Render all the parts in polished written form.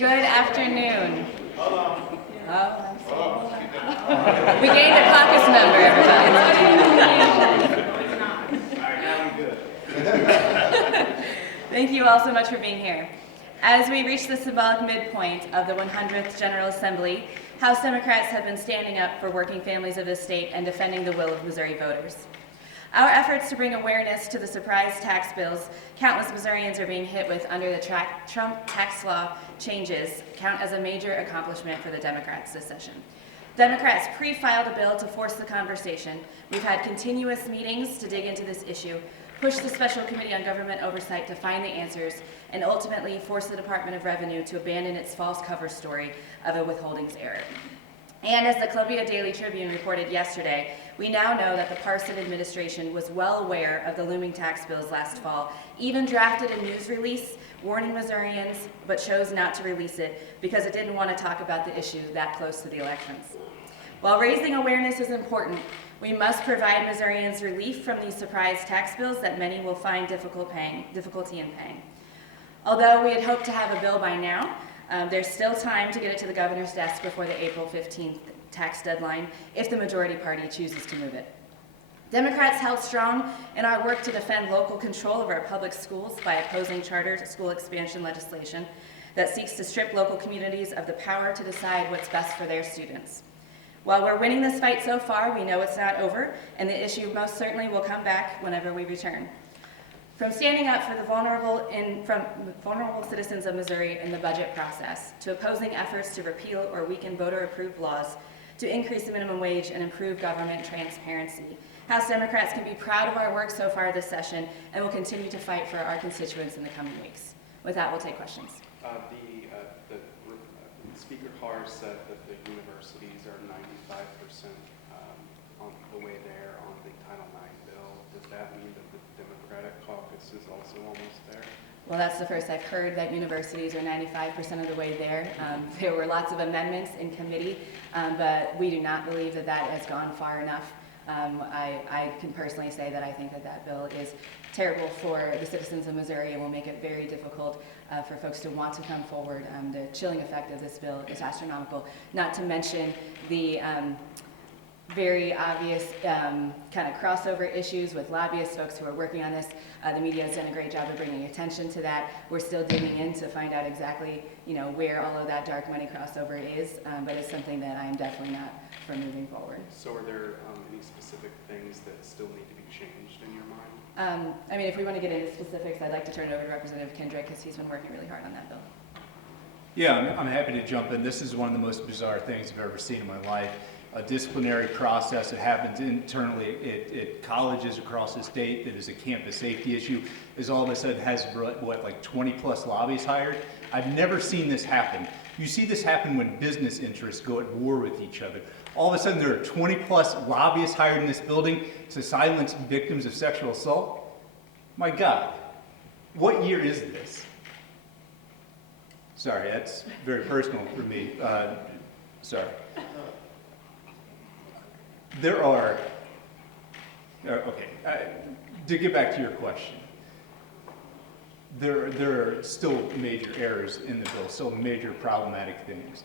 Good afternoon. Oh, I'm sorry. We gained a caucus member, everybody. Thank you all so much for being here. As we reach the symbolic midpoint of the 100th General Assembly, House Democrats have been standing up for working families of this state and defending the will of Missouri voters. Our efforts to bring awareness to the surprise tax bills countless Missourians are being hit with under the Trump tax law changes count as a major accomplishment for the Democrats this session. Democrats pre-filed a bill to force the conversation. We've had continuous meetings to dig into this issue, push the Special Committee on Government Oversight to find the answers, and ultimately force the Department of Revenue to abandon its false cover story of a withholdings error. And as the Columbia Daily Tribune reported yesterday, we now know that the Parson administration was well aware of the looming tax bills last fall, even drafted a news release warning Missourians, but chose not to release it because it didn't want to talk about the issue that close to the elections. While raising awareness is important, we must provide Missourians relief from these surprise tax bills that many will find difficulty in paying. Although we had hoped to have a bill by now, there's still time to get it to the governor's desk before the April 15th tax deadline if the majority party chooses to move it. Democrats held strong in our work to defend local control of our public schools by opposing charter school expansion legislation that seeks to strip local communities of the power to decide what's best for their students. While we're winning this fight so far, we know it's not over, and the issue most certainly will come back whenever we return. From standing up for the vulnerable citizens of Missouri in the budget process, to opposing efforts to repeal or weaken voter-approved laws, to increase the minimum wage and improve government transparency, House Democrats can be proud of our work so far this session and will continue to fight for our constituents in the coming weeks. With that, we'll take questions. Speaker Carr said that the universities are 95% on the way there on the Title IX bill. Does that mean that the Democratic caucus is also almost there? Well, that's the first I've heard that universities are 95% of the way there. There were lots of amendments in committee, but we do not believe that that has gone far enough. I can personally say that I think that that bill is terrible for the citizens of Missouri and will make it very difficult for folks to want to come forward. The chilling effect of this bill is astronomical, not to mention the very obvious kind of crossover issues with lobbyists, folks who are working on this. The media has done a great job of bringing attention to that. We're still digging in to find out exactly, where all of that dark money crossover is, but it's something that I am definitely not for moving forward. So are there any specific things that still need to be changed in your mind? If we want to get into specifics, I'd like to turn it over to Representative Kendrick because he's been working really hard on that bill. Yeah, I'm happy to jump in. This is one of the most bizarre things I've ever seen in my life. A disciplinary process that happens internally at colleges across the state that is a campus safety issue is all of a sudden has, 20 plus lobbyists hired? I've never seen this happen. You see this happen when business interests go at war with each other. All of a sudden there are 20 plus lobbyists hired in this building to silence victims of sexual assault? My God, what year is this? Sorry, that's very personal for me. Sorry. There are, to get back to your question, there are still major errors in the bill, still major problematic things.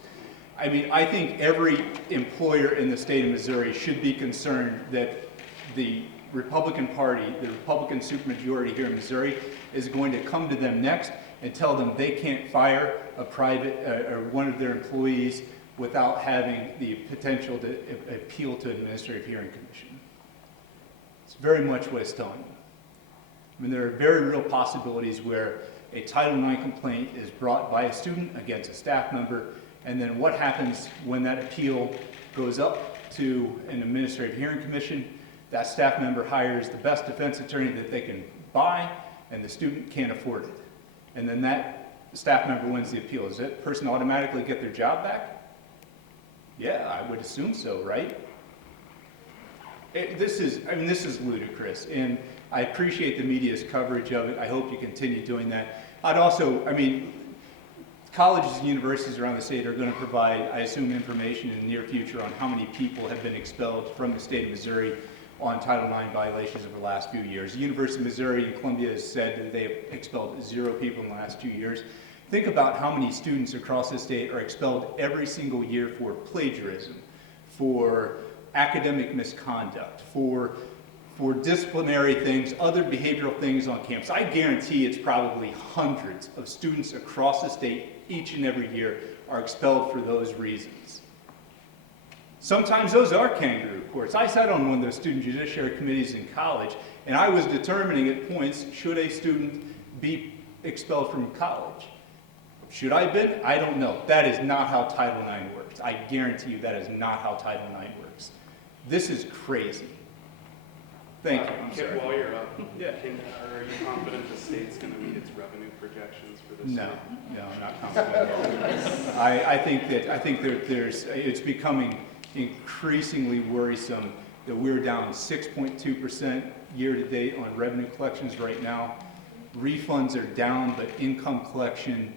I think every employer in the state of Missouri should be concerned that the Republican Party, the Republican supermajority here in Missouri, is going to come to them next and tell them they can't fire a private or one of their employees without having the potential to appeal to an administrative hearing commission. It's very much what it's telling them. There are very real possibilities where a Title IX complaint is brought by a student against a staff member, and then what happens when that appeal goes up to an administrative hearing commission? That staff member hires the best defense attorney that they can buy, and the student can't afford it. And then that staff member wins the appeal. Does that person automatically get their job back? Yeah, I would assume so, right? This is ludicrous, and I appreciate the media's coverage of it. I hope you continue doing that. Colleges and universities around the state are going to provide, I assume, information in the near future on how many people have been expelled from the state of Missouri on Title IX violations over the last few years. The University of Missouri in Columbia has said that they have expelled 0 people in the last 2 years. Think about how many students across the state are expelled every single year for plagiarism, for academic misconduct, for disciplinary things, other behavioral things on campus. I guarantee it's probably hundreds of students across the state each and every year are expelled for those reasons. Sometimes those are kangaroo courts. I sat on one of those student judiciary committees in college, and I was determining at points, should a student be expelled from college? Should I have been? I don't know. That is not how Title IX works. I guarantee you that is not how Title IX works. This is crazy. Thank you. I'm Kip, sorry. while you're up, Yeah. are you confident the state's going to meet its revenue projections for this No, year? no, I'm not confident. I think that it's becoming increasingly worrisome that we're down 6.2% year-to-date on revenue collections right now. Refunds are down, but income collection,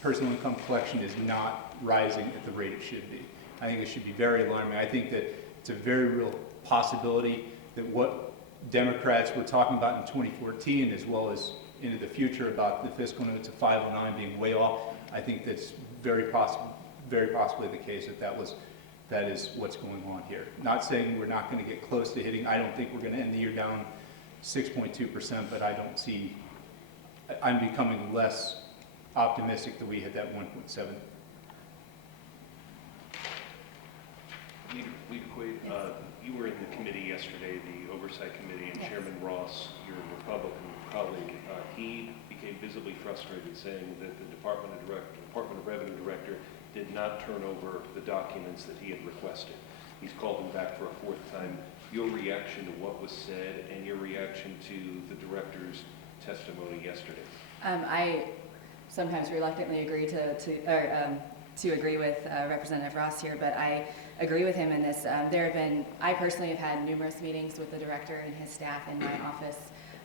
personal income collection is not rising at the rate it should be. I think it should be very alarming. I think that it's a very real possibility that what Democrats were talking about in 2014, as well as into the future about the fiscal notes of 509 being way off, I think that's very possibly the case that is what's going on here. Not saying we're not going to get close to hitting. I don't think we're going to end the year down 6.2%, but I'm becoming less optimistic that we hit that 1.7. Leader Quaid, you were in the committee yesterday, the Oversight Committee, and Yes. Chairman Ross, your Republican colleague, he became visibly frustrated, saying that the Department of Revenue Director did not turn over the documents that he had requested. He's called him back for a fourth time. Your reaction to what was said and your reaction to the director's testimony yesterday? I sometimes reluctantly agree to agree with Representative Ross here, but I agree with him in this. I personally have had numerous meetings with the director and his staff in my office,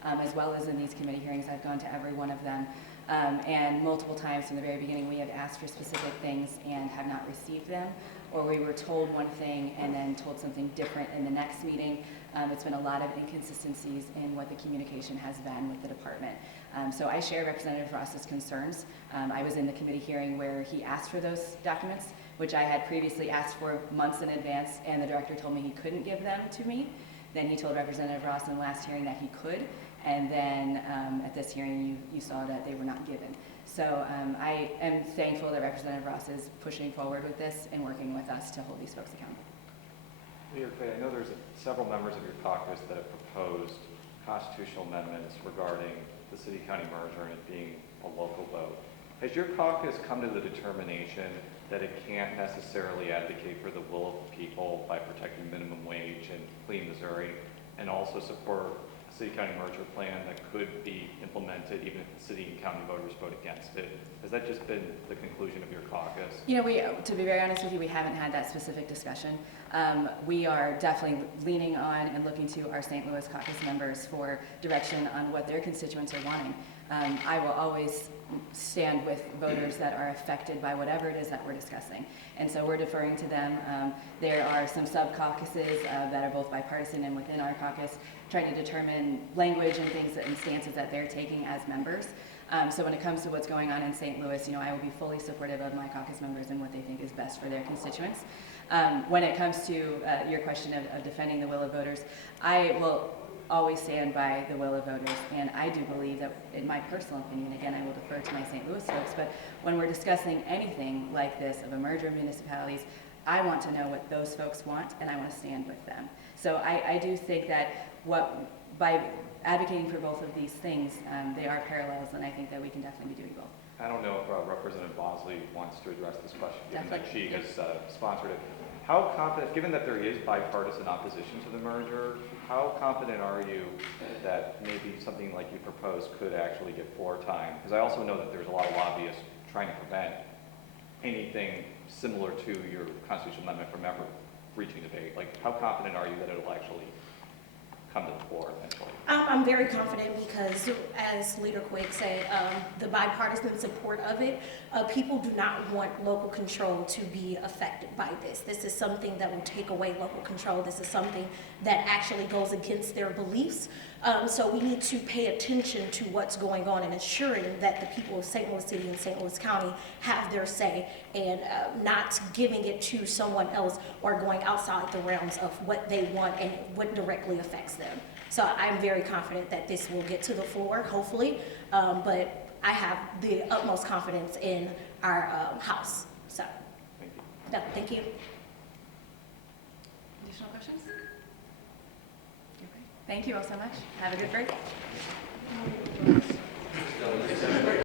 as well as in these committee hearings. I've gone to every one of them. And multiple times from the very beginning, we have asked for specific things and have not received them, or we were told one thing and then told something different in the next meeting. It's been a lot of inconsistencies in what the communication has been with the department. So I share Representative Ross's concerns. I was in the committee hearing where he asked for those documents, which I had previously asked for months in advance, and the director told me he couldn't give them to me. Then he told Representative Ross in the last hearing that he could, and then at this hearing you saw that they were not given. So I am thankful that Representative Ross is pushing forward with this and working with us to hold these folks accountable. Leader Quaid, I know there's several members of your caucus that have proposed constitutional amendments regarding the city-county merger and it being a local vote. Has your caucus come to the determination that it can't necessarily advocate for the will of the people by protecting minimum wage in clean Missouri, and also support a city-county merger plan that could be implemented even if the city and county voters vote against it? Has that just been the conclusion of your caucus? You know, to be very honest with you, we haven't had that specific discussion. We are definitely leaning on and looking to our St. Louis caucus members for direction on what their constituents are wanting. I will always stand with voters that are affected by whatever it is that we're discussing. And so we're deferring to them. There are some sub-caucuses that are both bipartisan and within our caucus trying to determine language and things and stances that they're taking as members. So when it comes to what's going on in St. Louis, you know, I will be fully supportive of my caucus members and what they think is best for their constituents. When it comes to your question of defending the will of voters, I will always stand by the will of voters, and I do believe that, in my personal opinion, again, I will defer to my St. Louis folks, but when we're discussing anything like this of a merger of municipalities, I want to know what those folks want, and I want to stand with them. So I do think that by advocating for both of these things, they are parallels, and I think that we can definitely be doing both. I don't know if Representative Bosley wants to address this question, given that she has sponsored it. How confident, given that there is bipartisan opposition to the merger, how confident are you that maybe something like you propose could actually get floor time? Because I also know that there's a lot of lobbyists trying to prevent anything similar to your constitutional amendment from ever reaching debate. Like, how confident are you that it'll actually come to the floor eventually? I'm very confident because, as Leader Quaid said, the bipartisan support of it, people do not want local control to be affected by this. This is something that will take away local control. This is something that actually goes against their beliefs. So we need to pay attention to what's going on and ensuring that the people of St. Louis City and St. Louis County have their say, and not giving it to someone else or going outside the realms of what they want and what directly affects them. So I'm very confident that this will get to the floor, hopefully, but I have the utmost confidence in our House. So, Thank you. no, thank you. Additional questions? Okay. Thank you all so much. Have a good break.